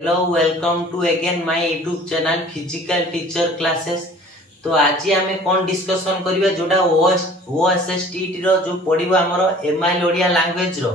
Hello welcome to again my YouTube channel physical teacher classes. तो आज आम कौन डिस्कशन करिबा जोटा ओएसएसटी रो जो पडिबो हमर एमआईएल ओडिया लैंग्वेज रो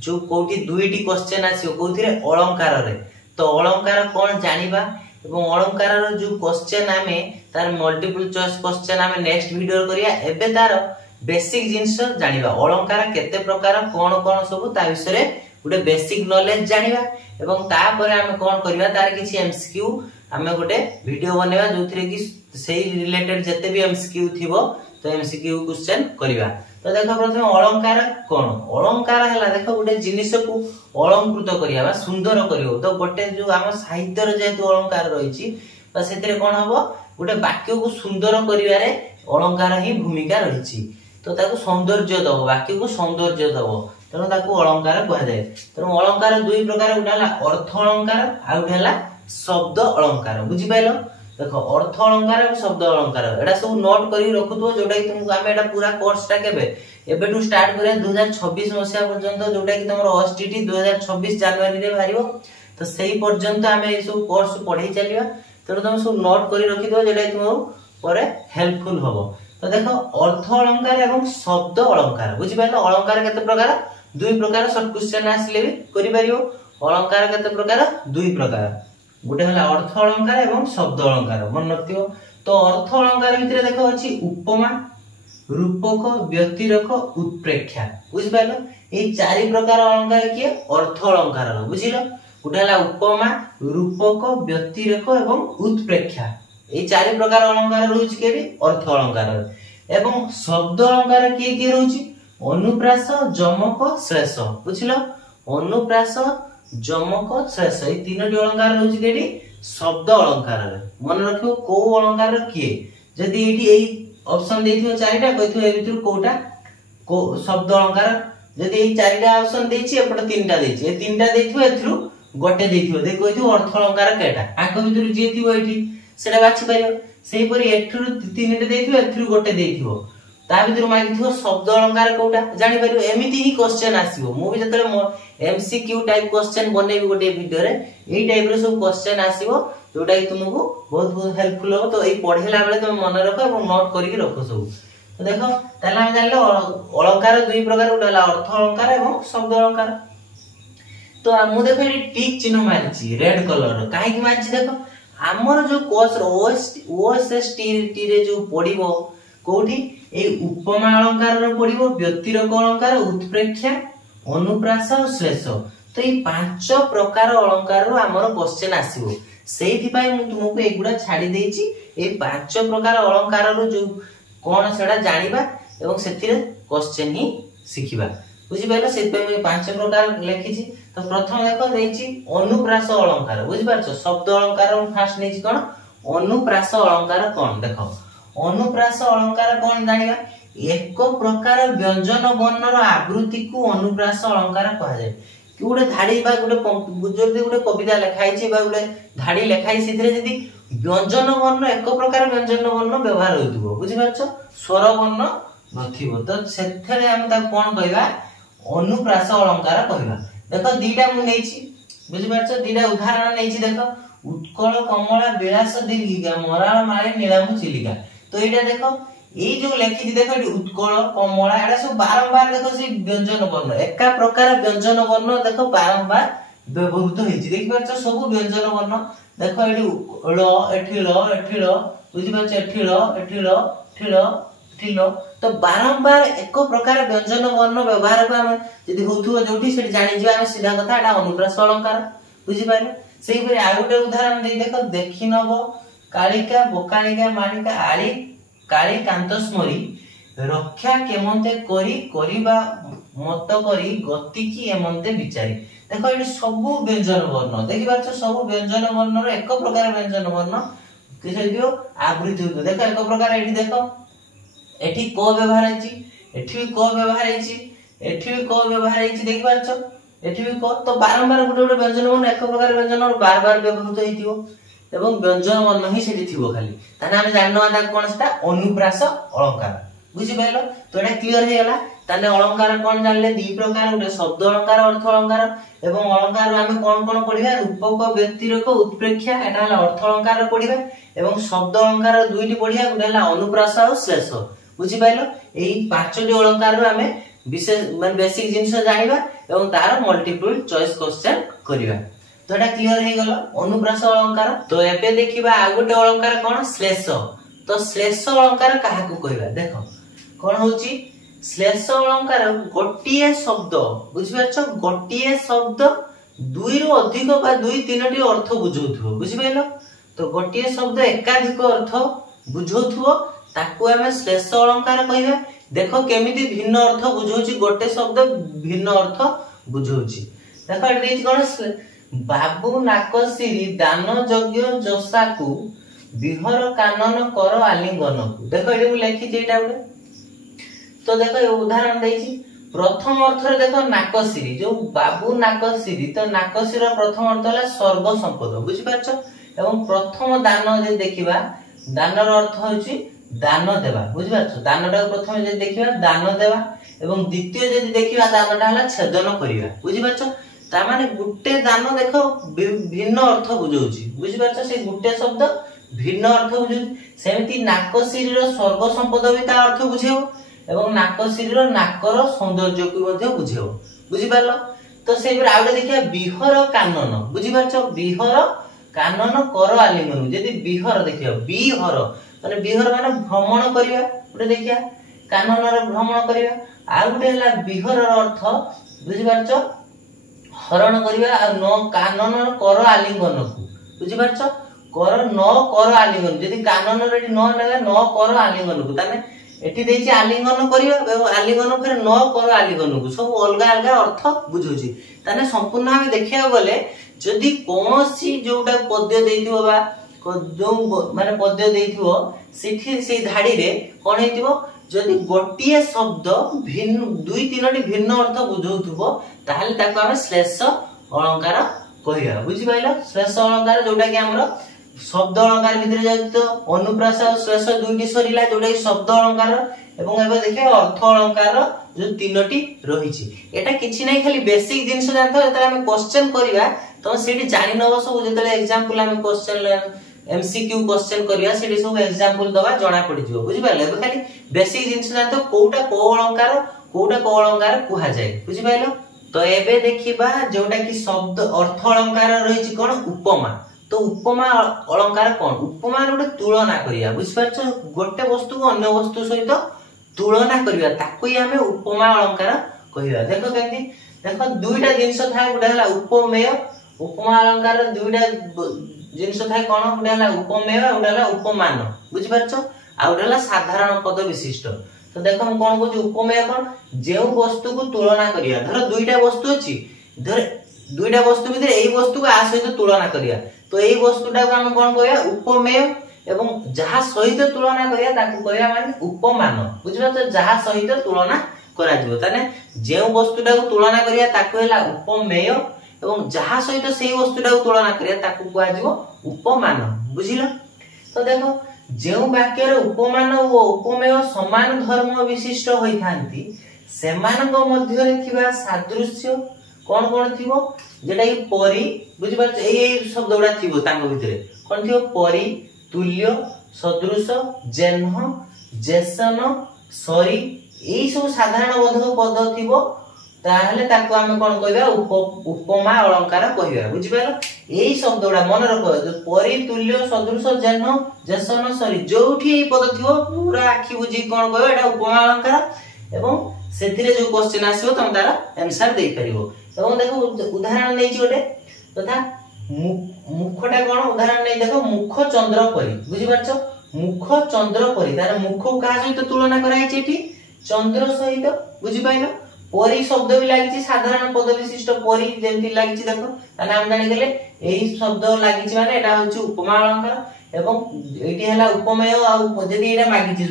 जो कोठी दुईटी क्वेश्चन आसीओ कोथिरे अलंकार रे। तो अलंकार कौन जानिबा एवं अलंकार रो जो क्वेश्चन आमे तार मल्टीपल चॉइस क्वेश्चन आमे नेक्स्ट वीडियो करिया। एबे तार बेसिक जिंस जानिबा अलंकार केते प्रकार कोन कोन सब ता विषय गोटे बेसिक नॉलेज जानिबा एवं तापर आमे कोन करिबा तार किछि एमसीक्यू आमे गोटे वीडियो बनेबा जोथिरे कि सेही रिलेटेड जते भी एमसीक्यू थिबो तो एमसीक्यू क्वेश्चन करिबा। तो देखो प्रथम अलंकार कोन अलंकार हला देखो गोटे जिनिस को अलंकृत करिया बा सुंदर करियो। तो गोटे जो हम साहित्य रे जेतु अलंकार रहिछि बा सेतिरे कोन हबो गोटे वाक्य को सुंदर करिवारे अलंकार ही भूमिका रहिछि। तो ताको सौंदर्य दबो वाक्य को सौंदर्य दबो तेणु ताको अलंकार कह जाए। तेणु अलंकार दुई प्रकार गोटे हला अर्थ अलंकार आ गोटे हला शब्द अलंकार। बुझि पाइलो देखो अर्थ अलंकार और शब्द अलंकार एडा सब नोट करी रखुतो जोटा कि तुमको आमे एडा पूरा कोर्स टा केबे एबेटू स्टार्ट करे 2026 मसिया पर्यंत जोटा कि तमरो ओएसटीटी 2026 जनवरी रे भारिबो। तो सेही पर्यंत आमे ए सब कोर्स पढै चलिबा। तेणु तुम सब नोट करी रखितो जेटा तुमो परे हेल्पफुल हबो। तो देखो अर्थ अलंकार एवं शब्द अलंकार बुझि पाइलो अलंकार केते प्रकार दुई प्रकार शॉर्ट क्वेश्चन आसले भी करि परियो। अलंकार केते प्रकार दुई प्रकार गोटे हला अर्थ अलंकार एवं शब्द अलंकार मन रखियो। तो अर्थ अलंकार भितरे देखो अछि उपमा रूपक व्यतिरेक उत्प्रेक्षा बुझि पाइलो ए चारि प्रकार अलंकार किए अर्थ अलंकार बुझिलो। गोटे हला उपमा रूपक व्यतिरेक एवं उत्प्रेक्षा ए चारि प्रकार अलंकार रहउछि केबी अर्थ अलंकार एवं शब्द अलंकार किए रहउछि अनुप्रास जमक श्लेष बुझिलो अनुप्रास जमक श्लेष ए तीनोटी अलंकार रहउछि केडी शब्द अलंकार रे मन रखियो को अलंकार किए जदी एटी एई ऑप्शन देथियो चारिटा कहिथियो ए भितर कोटा को शब्द अलंकार जदी एई चारिटा ऑप्शन देछि एपट तीनटा देछि ए तीनटा देथियो एथरु गोटे देथियो दे कहिथियो अर्थ अलंकार केटा आको भितर जे थियो एठी सेटा बाछि परियो सेही परि एठरु तीनटा देथियो एथरु गोटे देथियो ता भितर मागिथियो शब्द अलंकार कोटा जानि परियो। एमिति ही क्वेश्चन आसीबो मु भी जतले एमसीक्यू टाइप क्वेश्चन बनेबी गोटे वीडियो रे एई टाइप रो सब क्वेश्चन आसीबो जोटा कि तुमको बहुत हेल्पफुल हो। तो एई पढेला बेले तुम मन रखो एवं नोट करके रखो सब। तो देखो ताला हम जानलो अलंकार दुई प्रकार गोटे हला अर्थ अलंकार एवं शब्द अलंकार। तो मु देखो एटी टिक चिन्ह मारिछि रेड कलर काहे कि मारिछि देखो हमर जो कोर्स ओएसएसटी रे जो पढिबो कोठी ए उपमा अलंकार रो पढिबो व्यतिरेक अलंकार उत्प्रेक्षा अनुप्रास और श्लेष। तो ये पांच प्रकार अलंकार रो हमर क्वेश्चन आसीबो सेहि पई मु तुमको एगुडा छाडी देछि ए पांच प्रकार अलंकार रो जो कोन सेडा जानिबा एवं सेतिरे क्वेश्चन ही सिखिबा बुझि पाइलो सेति पई मु पांच प्रकार लेखिछि। तो प्रथम देखो देछि अनुप्रास अलंकार बुझि पारछो शब्द अलंकार फास्ट नेछि कोन अनुप्रास अलंकार कोन देखो अनुप्रास अलंकार कोन जानिबा एक प्रकार व्यंजन वर्ण रो आवृत्ति को अनुप्रास अलंकार कहा जाय। कि गोटे धाडी बा गोटे गुजरते गोटे कविता लिखाई छि बा गोटे धाडी लिखाई सिथरे जदी व्यंजन वर्ण एक प्रकार व्यंजन वर्ण व्यवहार होइतबो बुझि पारछो स्वर वर्ण नथिबो तो सेथरे हम ता कोन कहबा अनुप्रास अलंकार कहबा। देखो दीटा मु नेछि बुझि पारछो दीटा उदाहरण नेछि देखो उत्कल कमला विलास दीर्घिका मराळ माळे नीलाम चिलिका। तो एटा देखो ए जो लिखि देखो एटी उत्कल कमला एटा सब बारंबार देखो से व्यंजन वर्ण एका प्रकार व्यंजन वर्ण देखो बारंबार व्यवहृत होइछि देखि पारछो सब व्यंजन वर्ण देखो एटी ल एठी ल बुझि पारछो एठी ल तो बारंबार एक प्रकार व्यंजन वर्ण व्यवहार को हम जदी होथुओ जोठी से जानि जिबा हम सीधा कथा एटा अनुप्रास अलंकार बुझि पाइलो। सेही परि आ गोटे उदाहरण दे देखो देखि नबो कालिका बोकालिका मालिका आली काली कांत स्मरी रक्षा केमंते करी करिबा मत करी गति की एमंते विचारी। देखो एटी सब व्यंजन वर्ण देखि पारछो सब व्यंजन वर्ण रो एक प्रकार व्यंजन वर्ण किसे दियो आवृत्ति होतो देखो एक प्रकार एटी देखो एठी को व्यवहार हैछि एठी भी को व्यवहार हैछि एठी भी को व्यवहार हैछि देखि पारछो एठी भी को। तो बारंबार गोटे गोटे व्यंजन वर्ण एक प्रकार व्यंजन वर्ण बार बार व्यवहृत हेतिबो एवं व्यंजन वर्ण ही सेठी थिबो खाली ताने हम जाननो आदा कोन सेटा अनुप्रास अलंकार बुझि पाइलो। तो एटा क्लियर हे गेला ताने अलंकार कोन जानले दी प्रकार गोटे शब्द अलंकार अर्थ अलंकार एवं अलंकार आमे कोन पढिबा रूपक व्यक्तिरेख उत्प्रेक्षा एटा हला अर्थ अलंकार पढिबा एवं शब्द अलंकार दुईटी पढिया गोटे हला अनुप्रास और श्लेष बुझी पाइलो एई पांचटी अलंकार रो आमे विशेष माने बेसिक जिंस जानिबा एवं तार मल्टीपल चॉइस क्वेश्चन करिबा तो एटा क्लियर हे गेल अनुप्रास अलंकार तो एबे देखिबा आ गोटे अलंकार कोन श्लेष तो श्लेष अलंकार काहा को कहबा देखो कोन होची श्लेष अलंकार गोटिए शब्द बुझि पाछो गोटिए शब्द दुई रो अधिक बा दुई तीनटी अर्थ बुझौथुबो बुझि पाइलो तो गोटिए शब्द एकाधिक अर्थ बुझौथुबो ताकू हमें श्लेष अलंकार कहबा देखो केमिति भिन्न अर्थ बुझौची गोटे शब्द भिन्न अर्थ बुझौची देखो एटा देछि कोन बाबू नाकसिरी दान यज्ञ जसाकू बिहर कानन कर आलिंगन को देखो एटा मु लिखि जे एटा उडे तो देखो ये उदाहरण देछि प्रथम अर्थ रे देखो नाकसिरी जो बाबू नाकसिरी तो नाकसिर प्रथम अर्थ होला सर्व संपद बुझि पाछो एवं प्रथम दान जे देखिबा दानर अर्थ होछि दान देवा बुझि पाछो दानटा प्रथम जे देखिबा दान देवा एवं द्वितीय जे देखिबा दानटा होला छेदन करिबा बुझि पाछो ता माने गुटे दान देखो भिन्न अर्थ बुझौची बुझि पाछो से गुटे शब्द भिन्न अर्थ बुझौची सेमिति नाकसिरीर सर्व संपद भी ता अर्थ बुझेओ एवं नाकसिरीर नाकर सौंदर्य को मध्ये बुझेओ बुझि पारलो तो से आउडे देखिया बिहर कानन बुझि पाछो बिहर कानन कर आलिंगन यदि बिहर देखियो बिहर माने बिहर माने भ्रमण करिया उडे देखिया कानन रे भ्रमण करिया आ गुटे हला बिहर अर्थ बुझि पाछो हरण करिया आ न कानन कर आलिंगन को बुझि पाछो कर न कर आलिंगन यदि कानन रे न नेगा न कर आलिंगन को ताने एठी देछि आलिंगन करिया एवं आलिंगन फिर न कर आलिंगन को सब अलगा अलगा अर्थ बुझौची ताने संपूर्ण हम देखिया गले जदि कोनोसी जोटा पद्य देथिबो बा जो माने पद्य देथिबो सेठी से धाडी रे कोन हेतिबो जदि गोटिए शब्द भिन्न दुई तीनटी भिन्न अर्थ बुझौथुबो ताहले ताको हम श्लेष अलंकार कहिया बुझि पाइलो श्लेष अलंकार जोटा कि हमरो शब्द अलंकार भितर जाय तो अनुप्रास और श्लेष दुईटी सरीला जोटा कि शब्द अलंकार एवं एबे देखे अर्थ अलंकार जो तीनटी रहिछि एटा किछि नै खाली बेसिक जिंस जानतो एता हम क्वेश्चन करिवा तो सेठी जानि नबो सब जेतले एग्जांपल हम क्वेश्चन एमसीक्यू क्वेश्चन करिया सेठी सब एग्जांपल दवा जणा पड़ी जिवो बुझि पाइले एबे खाली बेसिक जिंस जानतो कोउटा को अलंकार कुहा जाय बुझि पाइलो तो एबे देखिबा जोटा कि शब्द अर्थ अलंकार रहिछि कोन उपमा तो उपमा अलंकार कोन उपमा रे तुलना करिया बुझि पाछो गोटे वस्तु को अन्य वस्तु सहित तुलना करिया ताको ही हमें उपमा अलंकार कहिया देखो केंति देखो दुईटा जिंस थाय गुडा हला उपमेय उपमा अलंकार रे दुईटा जिंस थाय कोन गुडा हला उपमेय गुडा हला उपमान बुझि पाछो आ गुडा हला साधारण पद विशिष्ट तो देखो हम कोन कहू उपमेय कोन जेउ वस्तु को तुलना करिया धर दुईटा वस्तु अछि धर दुईटा वस्तु भितर एई वस्तु को आ सहित तुलना करिया तो एई वस्तुटा को हम कोन कहया उपमेय एवं जहा सहित तुलना करिया ताकू कहया माने उपमान बुझिबा तो जहा सहित तुलना करा जिवो ताने जेउ वस्तुटा को तुलना करिया ताकू हैला उपमेय एवं जहा सहित सेई वस्तुटा को तुलना करिया ताकू कहया जिवो उपमान बुझिलो तो देखो जेउ वाक्य रे उपमान ओ उपमेय समान धर्म विशिष्ट होई थांती सेमानक मध्य रे थिबा सादृश्य कोन कोन थिबो जेटा कि परि बुझि पाछ एई शब्दडा थिबो तांग भितरे कोन थिबो परि तुल्य सदृश जेन्ह जेसन सरी एई सब साधारण बोधक पद थिबो ताहले ताको हम कोन कहबा उपमा अलंकार कहबा बुझि पालो एई शब्दडा मन रखो परि तुल्य सदृश जेन्ह जेसन सरी जोठी एई पद थिबो पूरा आखि बुझि कोन कहबा एटा उपमा अलंकार एवं सेथिरे जो क्वेश्चन आसीबो तम तारा आंसर देई परिबो एवं देखो उदाहरण नै छोटे तथा मुखटा कोन उदाहरण नै देखो मुख चंद्र परी बुझि पाछो मुख चंद्र परी तार मुख का सहित तुलना कराई छेठी चंद्र सहित बुझि पाइलो परी शब्द भी लागिछि साधारण पद विशिष्ट परी जेंति लागिछि देखो ताना हम जानि गेले एई शब्द लागिछि माने एटा होछि उपमा अलंकार एवं एटी हला उपमेय आ जदि एटा मागिछि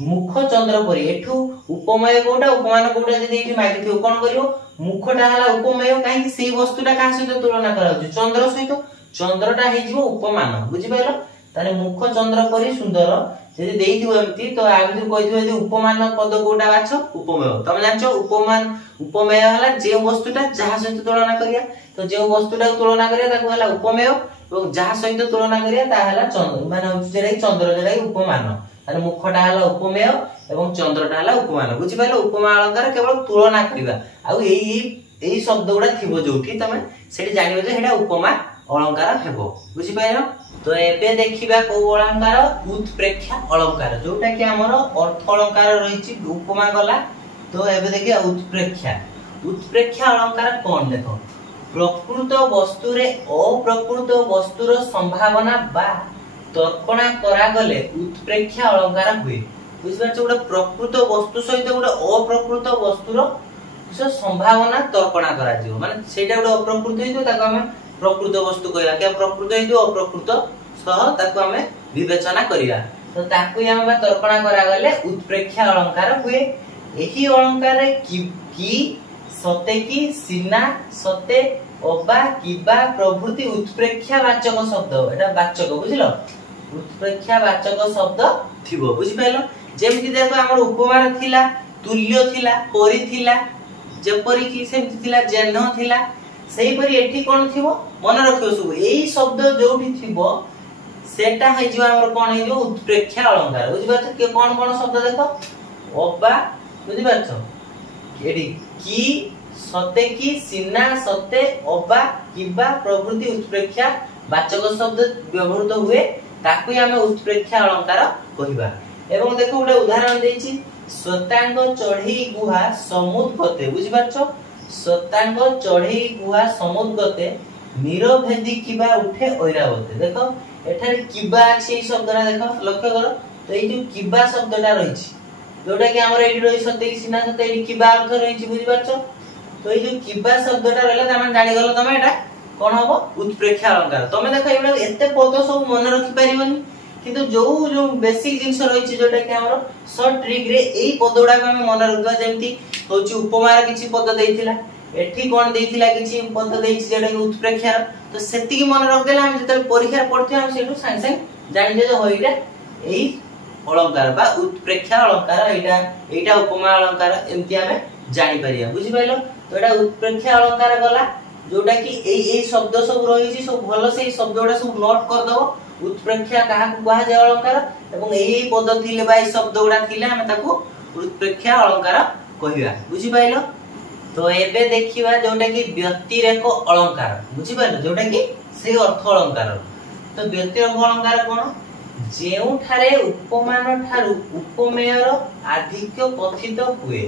मुख चंद्र परी एठू उपमेय कोटा उपमान कोटा जदि एठी मागिथियो कोन करियो मुखटा हला उपमेय काहे सेई वस्तुटा का सहित तुलना कराउछि चंद्र सहित चंद्रटा हे जिवो उपमान बुझि पाइलो ताने मुख चंद्र परी सुंदर যদি ଦେଇଥିବ ଏମିତି ତ ଆ ଭିତରୁ କହିଥିବ ଯଦି ଉପମାନ ପଦ କୋଉଟା ବାଛ ଉପମେୟ। ତମେ ଜାଣିଛ ଉପମେୟ ହେଲା ଯେଉଁ ବସ୍ତୁଟା ଯାହା ସହିତ ତୁଳନା କରିବା, ତ ଯେଉଁ ବସ୍ତୁଟାକୁ ତୁଳନା କରିବା ତାକୁ ହେଲା ଉପମେୟ ଏବଂ ଯାହା ସହିତ ତୁଳନା କରିବା ତାହା ହେଲା ଚନ୍ଦ୍ର, ମାନେ ଯେଟା କି ଚନ୍ଦ୍ର, ଯେଟା କି ଉପମାନ। ମାନେ ମୁଖଟା ହେଲା ଉପମେୟ ଏବଂ ଚନ୍ଦ୍ରଟା ହେଲା ଉପମାନ। ବୁଝିପାରିଲ? ଉପମା ଅଳଙ୍କାର କେବଳ ତୁଳନା କରିବା, ଆଉ ଏଇ ଶବ୍ଦ ଗୁଡା ଥିବ ଯୋଉଠି ତମେ ସେଠି ଜାଣିବ ଯେ ସେଟା ଉପମା अलंकार हेबो। बुझि पाइलो? तो एबे देखिबा को अलंकार उत्प्रेक्षा अलंकार, जोटा कि हमर अर्थ अलंकार रहिछि उपमा गला। तो एबे देखिया उत्प्रेक्षा अलंकार कोन देखो, प्रकृत वस्तु रे अप्रकृत वस्तुर संभावना बा तर्कणा करा गले उत्प्रेक्षा अलंकार हुए। बुझिबा गोटे प्रकृत वस्तु सहित गोटे अप्रकृत वस्तुर संभावना तर्कणा करा जिवो, माने सेटा गोटे अप्रकृत हितो ताको हम प्रकृत वस्तु कहया, के प्रकृत हितो अप्रकृत सह ताको हम विवेचना करिया। तो ताको हम तर्कणा करा गले उत्प्रेक्षा अलंकार हुए। एही अलंकार रे की सते की सिना सते अबा किबा प्रभृति उत्प्रेक्षा वाचक शब्द, एटा वाचक बुझिलो, उत्प्रेक्षा वाचक शब्द थिबो। बुझि पाइलो? जेमति देखो हमर उपमा थिला तुल्य थिला परि थिला, जेपरि कि सेमति थिला जेन्ह थिला, सेही परि एठी कोन थिबो मन रखियो सब एई शब्द जोठी थिबो सेटा है जो हमर कोन है जो उत्प्रेक्षा अलंकार। बुझि पाछो के कोन कोन शब्द देखो, अबा बुझि पाछो एडी की सते की सिना सते अबा किबा प्रभृति उत्प्रेक्षा वाचक शब्द व्यवहृत हुए, ताकू हमें उत्प्रेक्षा अलंकार कहिबा। एवं देखो गोटे उदाहरण देछि, स्वतांग चढ़ई गुहा समुद्गते। बुझि पाछो? स्वतांग चढ़ई गुहा समुद्गते निरभेदी किबा उठे ऐरावते। देखो एठारे किबा अछि शब्दटा देखो लक्ष्य करो। तो एई जो किबा शब्दटा रहिछि जोटा कि हमर एडी रहि सते की सिना सते एडी किबा अर्थ रहिछि। बुझि पाछो? तो एई जो किबा शब्दटा रहला तमे जानि गलो तमे एटा कोन हबो उत्प्रेक्षा अलंकार। तमे देखो एबे एते पद सब मन रखि परिबनी, किंतु जो बेसिक जिंस रहिछि जोटा कि हमर शॉर्ट ट्रिक रे एई पदोडा को हम मन रखबा। जेमति होछि उपमार किछि पद देइथिला, एठी कोन देइथिला किछि पद देइछि जेटा कि उत्प्रेक्षा, तो सेति की मन रख देला हम जते परीक्षा पढथि हम सेटु साइंस जानि जे होइला एई अलंकार बा उत्प्रेक्षा अलंकार, एटा उपमा अलंकार एमति हमें जानि परिया। बुझि पाइलो? तो एटा उत्प्रेक्षा अलंकार गला जोटा कि एई शब्द सब रहिछि सब भलो से शब्दोडा सब नोट कर दबो। उत्प्रेक्षा कहा को कहा जाय अलंकार एवं एई पद थिले बा शब्द गुडा थिले हम ताको उत्प्रेक्षा अलंकार कहिबा। बुझि पाइलो? तो एबे देखिबा जोटा कि व्यतिरेक अलंकार। बुझि पाइलो? जोटा कि से अर्थ अलंकार। तो व्यतिरेक अलंकार कोन, जेउ ठारे उपमान ठारू उपमेयर आधिक्य कथित हुए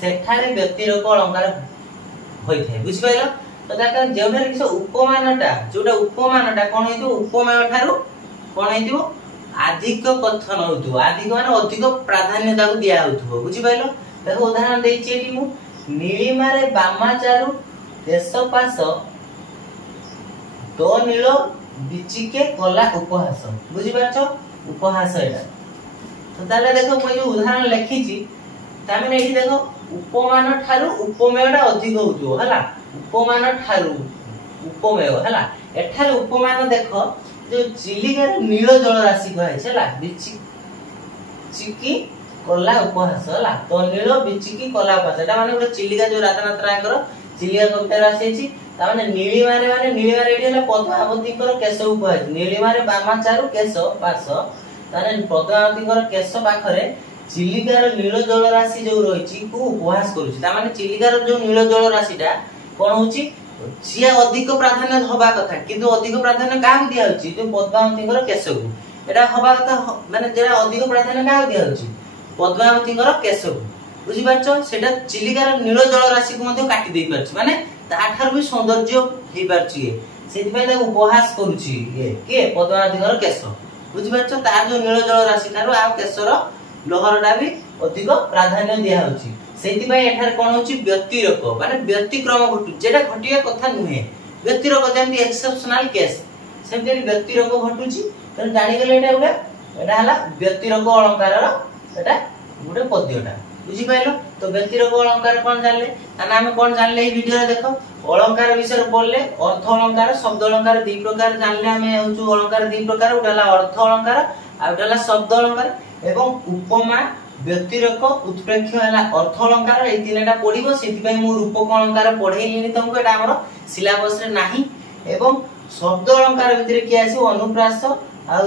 सेठारे व्यतिरेक अलंकार होई थाए। बुझि पाइलो? तो ताका जेउठारे किछ उपमानटा जोटा उपमानटा कोन हेतु उपमेय ठारू कोन हेतु आधिक्य कथन होतु, आधिक्य माने अधिक प्राधान्यता को दिया होतु। बुझि पाइलो? देखो उदाहरण देछि एठी मु नीलिमारे बामाचारु देशपास तो नील बिचिके कला उपहास। बुझि पाछो? उपहास एटा। तो ताले देखो মই जो उदाहरण लिखिछि तामे एठी देखो उपमान ठारू उपमेयटा अधिक होतु हला, उपमान ठारू उपमेय हला। एठारे उपमान देखो जो चिलिकार नील जल राशि कहै छला बिचिकी कला उपहास हला, तो नील बिचिकी कला उपहास एटा माने गोटे चिलिका जो राधानाथ रायकर चिलिका कविता राशि अछि ता माने नीलिमारे एठी हला पद्मावतीकर केश उपहास, नीलिमारे बामाचारु केश पास ताने पद्मावतीकर केश पाखरे चिलिकार नील जल राशि जो रहिछि को उपहास करूछि। ता माने चिलिकार जो नील जल राशिटा कोन होछि सिया अधिक प्राधान्य होबा कथा, किंतु अधिक प्राधान्य का दिया होछि जो पद्मावतीकर केश को एटा होबा कथा, माने जेरा अधिक प्राधान्य का दिया होछि पद्मावतीकर केश को। बुझि पाछो? सेटा चिलिकार नील जल राशि को मध्ये काटि देइ परछि, माने ताठार भी सौंदर्य हेइ परछि, सेति पय ताको उपहास करूछि के पद्मावतीकर केश। बुझि पाछो? तार जो नील जल राशि थारो आ केशर लहरटा भी अधिक प्राधान्य दिया होछि, सेति पय एठार कोन होछि व्यतिरेक माने व्यतिक्रम घटु जेटा घटिया कथा नुहे। व्यतिरेक जेमति एक्सेप्शनल केस सेमति व्यतिरेक घटुछि। त जानि गेले एटा हला व्यतिरेक अलंकारर एटा गुटे पद्यटा। बुझि पाइलो? तो व्यतिरेक अलंकार कोन जानले ताना हम कोन जानले ई वीडियो रे देखो अलंकार विषय बोलले अर्थ अलंकार शब्द अलंकार दि प्रकार जानले। हम होछु अलंकार दि प्रकार, उटा हला अर्थ अलंकार आउटाला शब्द अलंकार एवं उपमा व्यतिरेक उत्प्रेक्ष हला अर्थ अलंकार ए तीनटा पढिबो सेति पय मु रूपक अलंकार पढेइलिनी तुमको एटा हमर सिलेबस रे नाही एवं शब्द अलंकार भितरे कि आसी अनुप्रास आ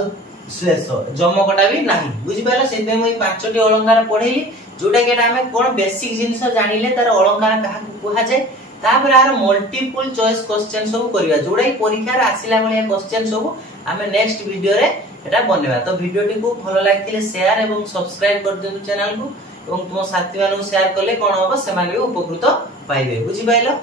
श्लेष जमकटा भी नाही बुझि पालो सेति पय मु पांचटी अलंकार पढेइली जोटा कि एटा हमें कोन बेसिक जिंस जानिले तार अलंकार काहा को कहा जाय तापर आर मल्टीपल चॉइस क्वेश्चन सब करिवा जोडा परीक्षा रे आसिला बळे क्वेश्चन सब हमें नेक्स्ट वीडियो रे एटा बनेबा तो वीडियो को भलो लागिले शेयर एवं सब्सक्राइब कर देनु चैनल को एवं तुम साथी मानु शेयर करले कोन होबो से माने उपकृत पाइबे बुझि पाइलो।